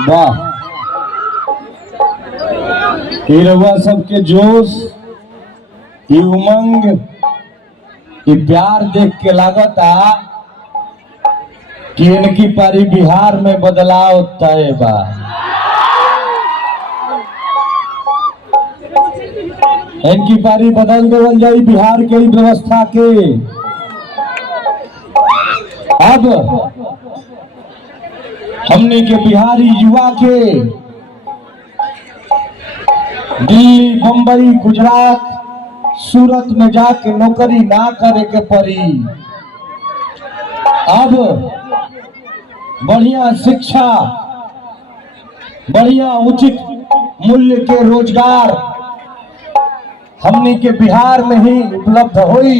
वाह, ये रउआ सबके जोश, ये उमंग, ये प्यार देख के लागता कि इनकी पारी बिहार में बदलाव तय बा। इनकी पारी बदल देवल जाई बिहार के व्यवस्था के। अब हमने के बिहारी युवा के दिल्ली, बंबई, गुजरात, सूरत में जाके नौकरी ना करे के पड़ी। अब बढ़िया शिक्षा, बढ़िया उचित मूल्य के रोजगार हमने के बिहार में ही उपलब्ध हुई।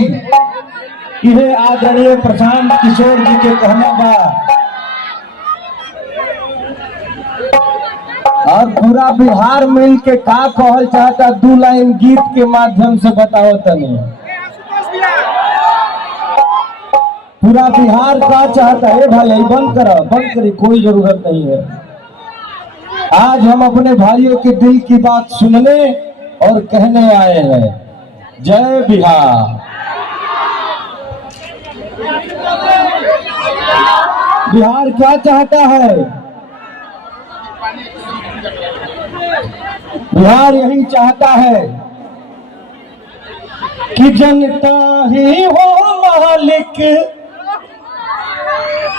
यह आदरणीय प्रशांत किशोर जी के कहना बा और पूरा बिहार मिल के का कहल चाहता, 2 लाइन गीत के माध्यम से बताओ तनी। पूरा बिहार का चाहता है भाई, बंद करो, बंद करी, कोई जरूरत नहीं है। आज हम अपने भाइयों के दिल की बात सुनने और कहने आए हैं। जय बिहार। बिहार क्या चाहता है? बिहार यही चाहता है कि जनता ही हो मालिक,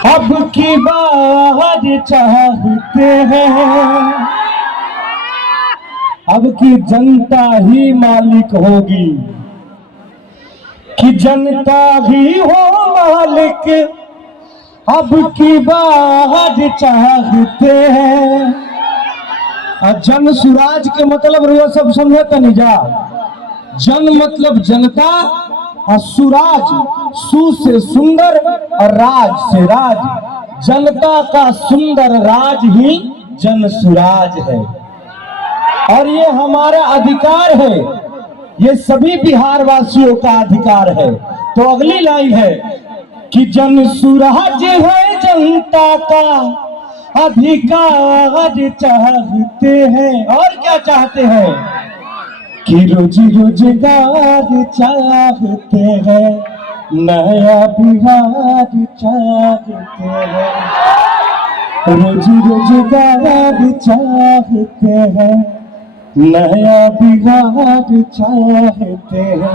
अब की बात चाहते हैं। अब की जनता ही मालिक होगी, कि जनता ही हो मालिक, अब की बात चाहते हैं। जन सुराज के मतलब रो सब समझते नहीं जा। जन मतलब जनता और सुराज, सु से सुंदर और राज से राज। जनता का सुंदर राज ही जन सुराज है और ये हमारा अधिकार है, ये सभी बिहार वासियों का अधिकार है। तो अगली लाइन है कि जन सुराज है जनता का अधिकार चाहते हैं। और क्या चाहते हैं? कि रोजी रोजगार चाहते हैं, नया बिहार चाहते हैं। रोजी रोजगार चाहते हैं, नया बिहार चाहते हैं।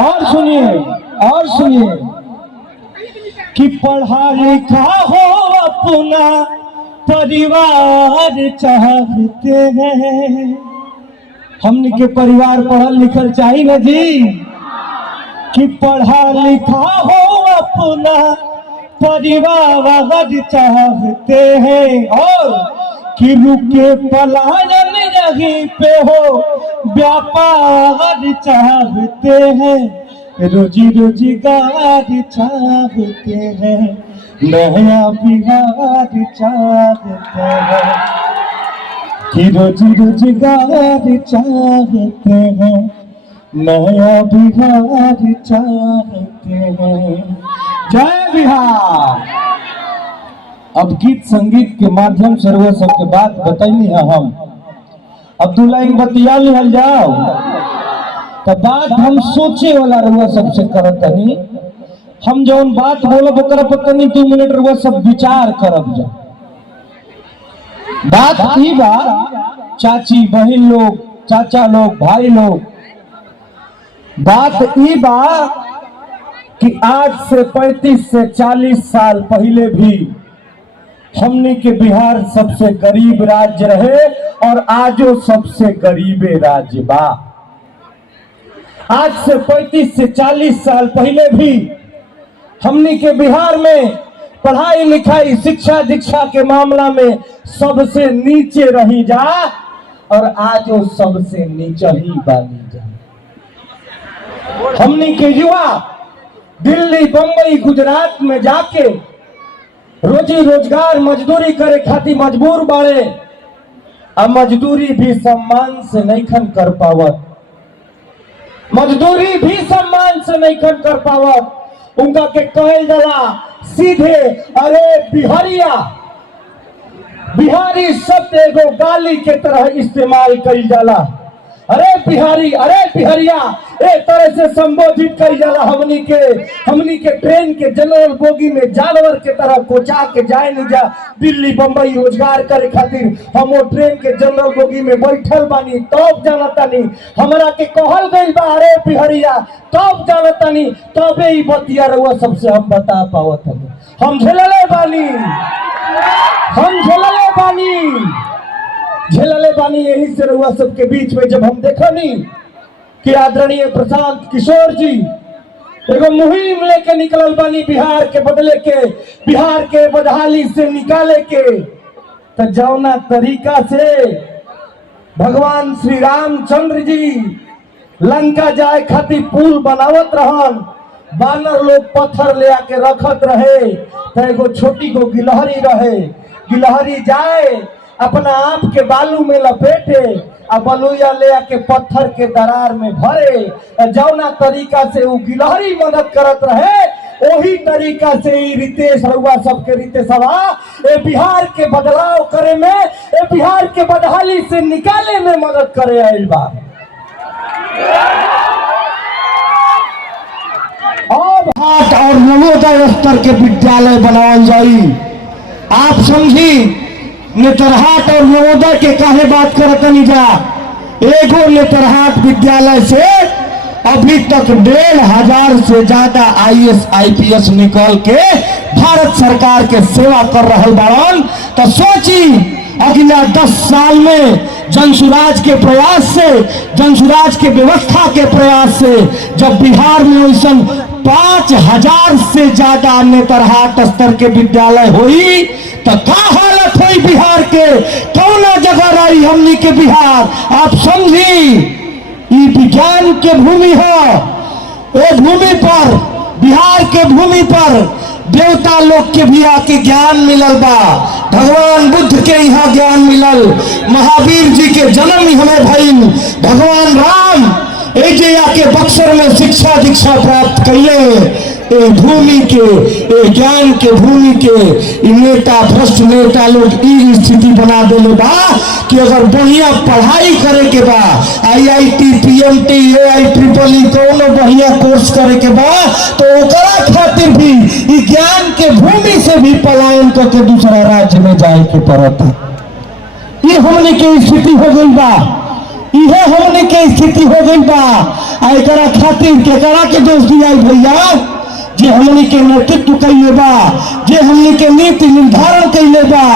और सुनिए कि पढ़ा लिखा हो अपना परिवार चाहते हैं। हमने के परिवार पढ़ल लिखल चाहिए ना जी, कि पढ़ा लिखा हो अपना परिवार चाहते हैं। और कि रुके पलायन यहीं पे हो व्यापार चाहते हैं। रोजी रोजगार चाहते हैं, नया बिहार चाहते हैं। कि रोजी रोजगार चाहते हैं, नया बिहार चाहते हैं। जय बिहार। अब गीत संगीत के माध्यम से वो सबके बात बताइए है। हम अब 2 लाइन बतिया लिहल जाओ तो बात हम सोचे वाला रुआ सबसे करत नहीं। हम जौन बात बोलब ओकरा पर तनी 2 मिनट रुआ सब विचार करब जा। बात की बा चाची, बहन लोग, चाचा लोग, भाई लोग, बात ई बा कि आज से 35 से 40 साल पहले भी हमने के बिहार सबसे गरीब राज्य रहे और आजो सबसे गरीबे राज्य बा। आज से 35 से 40 साल पहले भी हमने के बिहार में पढ़ाई लिखाई, शिक्षा दीक्षा के मामला में सबसे नीचे रही जा और आज वो सबसे नीचे ही बानी जा। हमने के युवा दिल्ली, बंबई, गुजरात में जाके रोजी रोजगार मजदूरी करे खातिर मजबूर बाड़े। अब मजदूरी भी सम्मान से नहीं खन कर पावत, मजदूरी भी सम्मान से नहीं खन कर पावत। उनका के कहल जाला सीधे, अरे बिहारिया बिहारी शब्द एगो गाली के तरह इस्तेमाल कई जाला। अरे बिहारी, अरे बिहरिया, एक तरह से संबोधित कई जाला। हमनी के ट्रेन के जनरल बोगी में जानवर के तरह कोचा के जाए नहीं जा दिल्ली बम्बई रोजगार करे खातिर। हम वो ट्रेन के जनरल बोगी में बैठल बानी तब जानतानी हमरा के कहल गई बा अरे बिहरिया, तब जानतानी तबे ही बतिया रहुआ सबसे हम बता पावत हनी। हम झेलले बानी यही से रहुआ सबके बीच में जब हम देखनी कि आदरणीय प्रशांत किशोर जी एगो मुहिम लेके निकलल बानी बिहार के बदले के, बिहार के बदहाली से निकाले के। तो जौना तरीका से भगवान श्री रामचंद्र जी लंका जाए खातिर पुल बनावत रहन, बानर लोग पत्थर ले आके रखत रहे। तो एगो छोटी गो गिलहरी रहे, गिलहरी जाए अपना आप के बालू में लपेटे और बलुइया ले आके पत्थर के दरार में भरे। जौना तरीका से वो गिलहरी मदद करत रहे वही तरीका से ही रितेश रउआ सबके रितेशवा ए बिहार के बदलाव करे में, ए बिहार के बदहाली से निकाले में मदद करे आइल बा। अब हाट और नवोदय स्तर के विद्यालय बनावल जाई। आप समझी नेतरहाट और नवोदय के काहे बात करतनी जा। एगो नेतरहाट विद्यालय से अभी तक 1500 से ज्यादा IAS IPS निकल के भारत सरकार के सेवा कर रहा बाड़न। तो सोची अगला 10 साल में जनसुराज के प्रयास से, जनसुराज के व्यवस्था के प्रयास से जब बिहार में वैसा 5000 से ज्यादा नेतरहाट स्तर के विद्यालय हुई तो का हालत हुई बिहार के, कौना जगह रही हमनी के बिहार। आप समझी ये विज्ञान के भूमि हो, ये भूमि पर, बिहार के भूमि पर देवता लोग के भी आके ज्ञान मिलल बा। भगवान बुद्ध के यहाँ ज्ञान मिलल, महावीर जी के जन्म ही हमें भइल, भगवान राम एजे आके बक्सर में शिक्षा दीक्षा प्राप्त कैले। भूमि के, ज्ञान के भूमि के नेता, भ्रष्ट नेता लोग ई स्थिति बना देले बा कि अगर बढ़िया पढ़ाई करे के बा, IIT PMT AIEEE कोनो बढ़िया कोर्स करे के बा तो ओकरा खातिर भी ई ज्ञान के भूमि से भी पलायन करके दूसरा राज्य में जाए के पड़ता। ये हमने के स्थिति हो गई बा, इहे हमने के स्थिति हो गई बा। एकरा खातिर केकरा के दोष दिया भैया? जे हमनी के नेतृत्व कैले बा, जे हमनी के नीति निर्धारण कैले बा,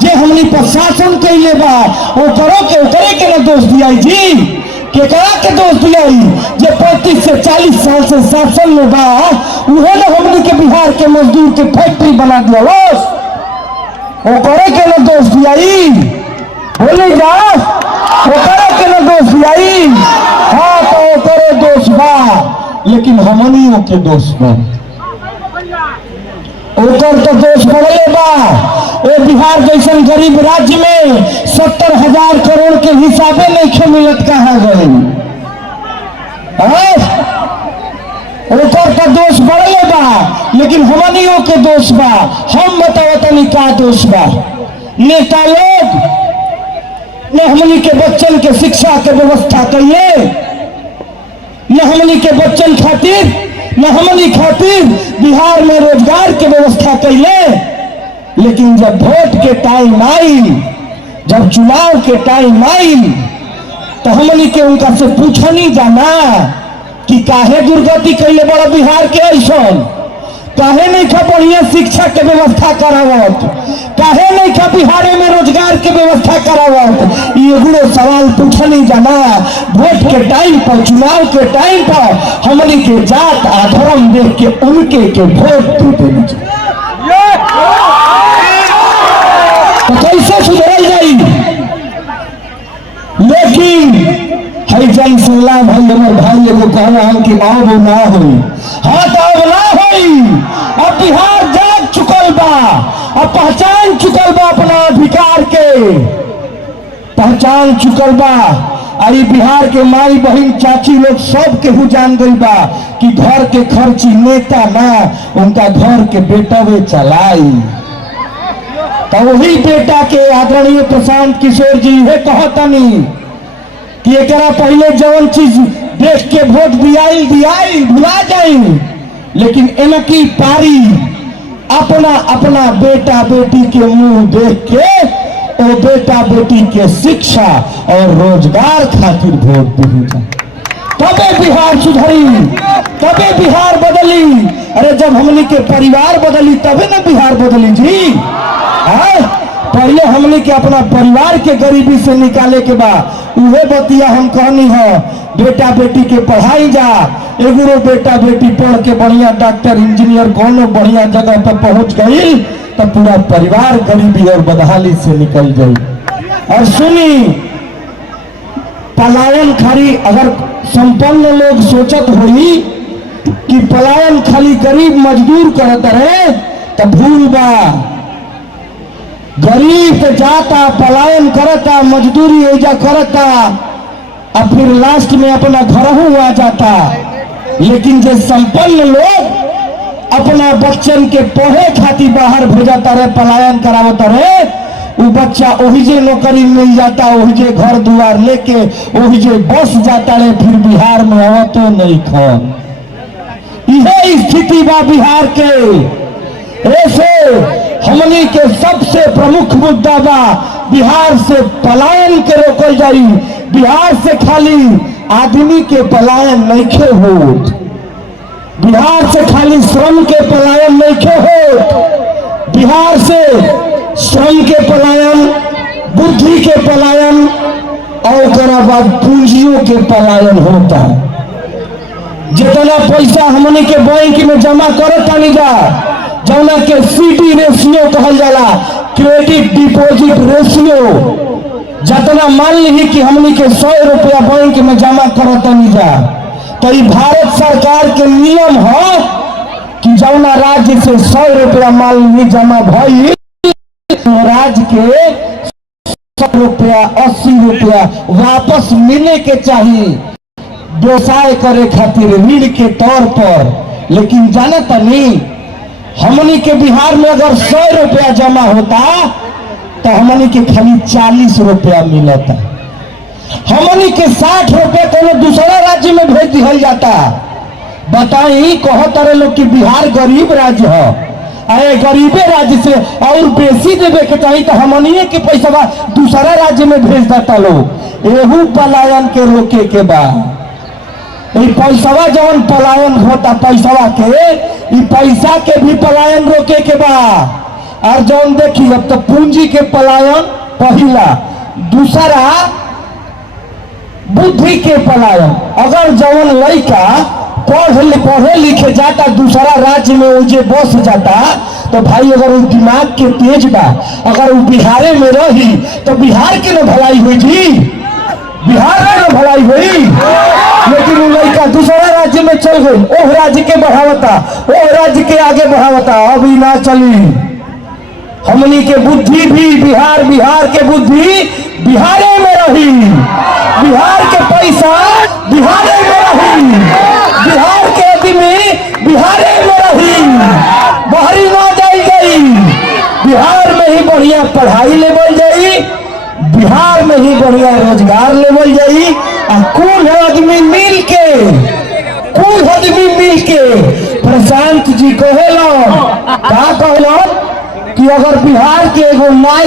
जे हमनी प्रशासन कैले बा, ओकरे के ना दोष दिया जी। केकरा के दोष दिया? जे 35 से 40 साल से शासन में बा उहे ना हमनी के बिहार के मजदूर के फैक्ट्री बना दिया, ओकरे के ना दोष दिया। बोली जा, ओकरे के ना दोष दिया। हाँ तो ओकरे दोष बा, लेकिन हमनियों के दोष बा। ओकर तो दोष बढ़ले बा। ए बिहार जैसन गरीब राज्य में 70,000 करोड़ के हिसाबे नहीं मिलत कहाँ गए। ओकर तो दोष बढ़ले बा, लेकिन हमनियों के दोष बा। हम बतावतनी का दोष बा। नेता लोग ने हमनी के बच्चन के शिक्षा के व्यवस्था कैले, न हमनी के बच्चन खातिर, न हमनी खातिर बिहार में रोजगार के व्यवस्था कैले। लेकिन जब वोट के टाइम आई, जब चुनाव के टाइम आई तो हमनी के उनका से पूछनी जाना कि काहे दुर्गति कैले बड़ा बिहार के ऐसा, काहे नहीं खा बढ़िया शिक्षा के व्यवस्था करावत, काहे नहीं खा बिहार में रोजगार के व्यवस्था करावत। ये सवाल पूछनी जाना वोट के टाइम पर, चुनाव के टाइम पर हमनी के जात आधर्म देख के उनके के वोट दे देना चाहिए। तो कैसे सुधरल जाई? लेकिन हई जन सुनला भाई हमारे भाई एगो कहना हम कि अब ना होई। हाँ तो अब ना होई। अब बिहार जाग चुकल बा, अब पहचान चुकल बा, अपना अधिकार के पहचान चुकल बा। अरे बिहार के माई बहन चाची लोग सब केहू जान गई बा कि घर के खर्ची नेता ना, उनका घर के बेटा वे चलाई। तो वही बेटा के आदरणीय प्रशांत किशोर जी है कहतनी कि एकरा पहले जवन चीज देख के वोट दियाई भुला जाई, लेकिन इनकी पारी अपना अपना बेटा बेटी के मुंह देख के ओ बेटा बेटी के शिक्षा और रोजगार खातिर वोट दी, तबे बिहार सुधरी, तबे बिहार बदली। अरे जब हमनी के परिवार बदली तबे ना बिहार बदली जी। पहले हमनी के अपना परिवार के गरीबी से निकाले के बाद उहे बतिया हम कहनी है, बेटा बेटी के पढ़ाई जा, एगो बेटा बेटी पढ़ के बढ़िया डॉक्टर इंजीनियर कोनो बढ़िया जगह पर पहुंच गई तो पूरा परिवार गरीबी और बदहाली से निकल गई। और सुनी, पलायन खाली अगर संपन्न लोग सोचत हुई कि पलायन खाली गरीब मजदूर करत रहे तो भूल बा। गरीब तो जाता पलायन करता, मजदूरी ऐजा करता और फिर लास्ट में अपना घर आ जाता। लेकिन जो संपन्न लोग अपना बच्चन के पढ़े खातिर बाहर भेजता रहे, पलायन करावता रहे, वो बच्चा वही जे नौकरी मिल जाता, वही जे घर दुआर लेके वही जे बस जाता रहे, फिर बिहार में आवतो नहीं खन। यही स्थिति बा बिहार के। ऐसे हमनी के सबसे प्रमुख मुद्दा बा बिहार से पलायन के रोकल जाई। बिहार से खाली आदमी के पलायन नहीं हो, बिहार से खाली श्रम के पलायन नहीं हो, बिहार से श्रम के पलायन, बुद्धि के पलायन और बाद पूंजियों के पलायन होता है। जितना पैसा हमने के बैंक में जमा करता नहीं जा, जौना के CD रेशियो कहल जाला, क्रेडिट डिपॉजिट रेशियो, जितना मान ली कि हमने के 100 रुपया बैंक में जमा करता नहीं जा, तो ये भारत सरकार के नियम है कि जौना राज्य से 100 रुपया मान ली जमा भई, राज्य के 100 रुपया 80 रुपया वापस मिले के चाहिए व्यवसाय करे खातिर ऋण के तौर पर। लेकिन जानता नहीं, हमनी के बिहार में अगर 100 रुपया जमा होता तो हमनी के खाली 40 रुपया मिलता, हमनी के 60 रुपया कोनो दूसरा राज्य में भेज दिया जाता। बताई कहता रहे लोग कि बिहार गरीब राज्य है, अरे गरीबे राज्य से और बेसी देवे के चाहिए तो हमनिए के पैसा दूसरा राज्य में भेज देता लोग। एहू पलायन के रोके के बाद पैसा जवन पलायन होता पैसा के, पैसा के भी पलायन रोके के बाद। और जौन देखी अब तो पूंजी के पलायन पहला, दूसरा बुद्धि के पलायन। अगर जवन लड़का पढ़े लिखे जाता दूसरा राज्य में उजे बस जाता तो भाई अगर वो दिमाग के तेज बा, अगर वो बिहारे में रही तो बिहार के न भलाई हुई जी, बिहार के न भलाई हुई। लेकिन वो लड़का दूसरा राज्य में चल गई, ओह राज्य के बढ़ावता, ओह राज्य के आगे बढ़ावता, अभी ना चली। हमनी के बुद्धि भी बिहार के बुद्धि बिहारे में रही, बिहार के पैसा बिहारे में रही, बिहार के आदमी बिहारे में रही, बाहरी ना जाई गई। बिहार में ही बढ़िया पढ़ाई लेवल जाई, बिहार में ही बढ़िया रोजगार लेवल जाई। कुल आदमी मिल के प्रशांत जी कहेलो का कहलो कि अगर बिहार के एगो नाई